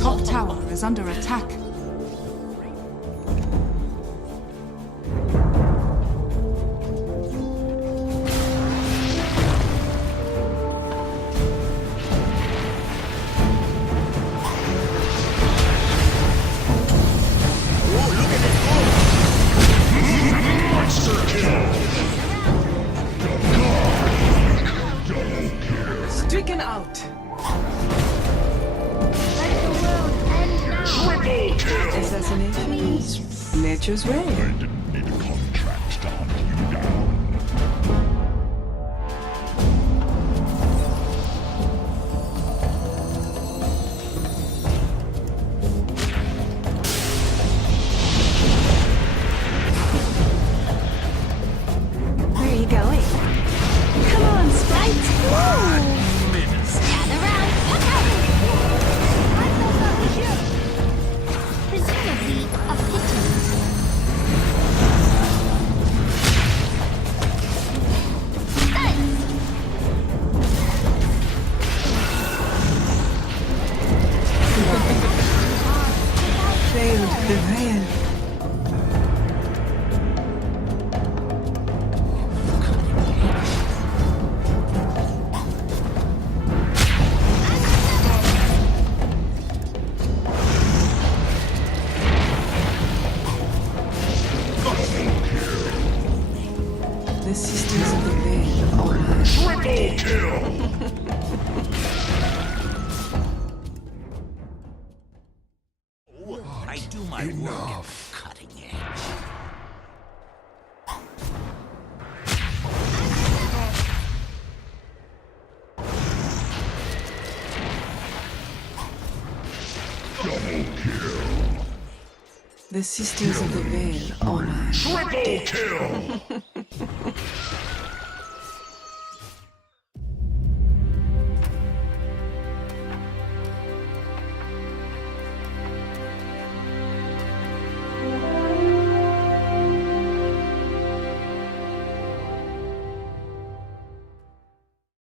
top tower is under attack. Stricken out. Assassination is nature's way. I didn't need a contract to hunt you down. Where are you going? Come on, Sprite! Gather round! Look out! I thought that was you! Presumably a pigeon. Failed the veil. The Sisters of the Veil are mine. Triple kill! I do my work at the cutting edge. Double kill! The Sisters of the Veil are mine. Triple kill!